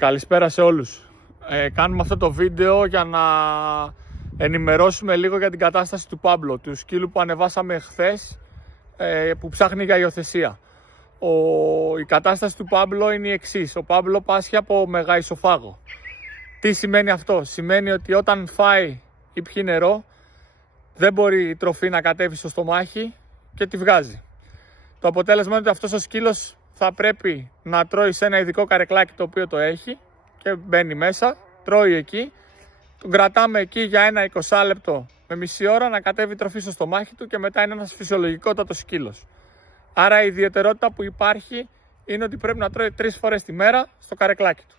Καλησπέρα σε όλους. Κάνουμε αυτό το βίντεο για να ενημερώσουμε λίγο για την κατάσταση του Πάμπλο, του σκύλου που ανεβάσαμε χθες, που ψάχνει για υιοθεσία. Η κατάσταση του Πάμπλο είναι η εξής. Ο Πάμπλο πάσχει από μεγαεισοφάγο. Τι σημαίνει αυτό? Σημαίνει ότι όταν φάει ή πιει νερό, δεν μπορεί η τροφή να κατέβει στο στομάχι και τη βγάζει. Το αποτέλεσμα είναι ότι αυτός ο σκύλος θα πρέπει να τρώει σε ένα ειδικό καρεκλάκι το οποίο το έχει και μπαίνει μέσα, τρώει εκεί, τον κρατάμε εκεί για ένα 20 λεπτό με μισή ώρα να κατέβει τροφή στο στομάχι του και μετά είναι ένας φυσιολογικότατος σκύλος. Άρα η ιδιαιτερότητα που υπάρχει είναι ότι πρέπει να τρώει 3 φορές τη μέρα στο καρεκλάκι του.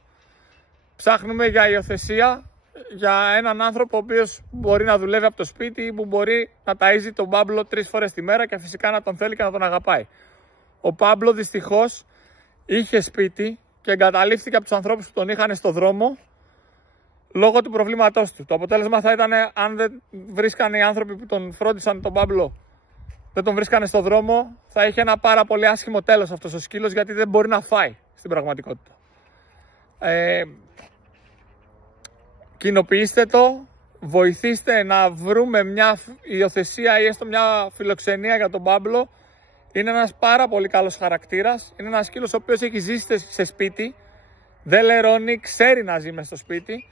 Ψάχνουμε για υιοθεσία για έναν άνθρωπο ο οποίος μπορεί να δουλεύει από το σπίτι ή που μπορεί να ταΐζει τον Πάμπλο 3 φορές τη μέρα και φυσικά να τον θέλει και να τον αγαπάει. Ο Πάμπλο δυστυχώς είχε σπίτι και εγκαταλείφθηκε από τους ανθρώπους που τον είχαν στο δρόμο λόγω του προβλήματός του. Το αποτέλεσμα θα ήταν, αν δεν βρίσκανε οι άνθρωποι που τον φρόντισαν τον Πάμπλο, δεν τον βρίσκανε στο δρόμο, θα είχε ένα πάρα πολύ άσχημο τέλος αυτός ο σκύλος, γιατί δεν μπορεί να φάει στην πραγματικότητα. Κοινοποιήστε το, βοηθήστε να βρούμε μια υιοθεσία ή έστω μια φιλοξενία για τον Πάμπλο. Είναι ένας πάρα πολύ καλός χαρακτήρας. Είναι ένας σκύλος ο οποίος έχει ζήσει σε σπίτι, δεν λερώνει, ξέρει να ζει μες στο σπίτι.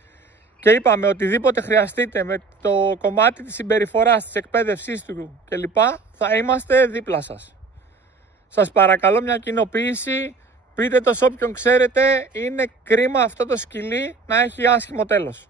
Και είπαμε οτιδήποτε χρειαστείτε με το κομμάτι της συμπεριφοράς, της εκπαίδευσής του κλπ. Θα είμαστε δίπλα σας. Σας παρακαλώ μια κοινοποίηση, πείτε το σε όποιον ξέρετε, είναι κρίμα αυτό το σκυλί να έχει άσχημο τέλος.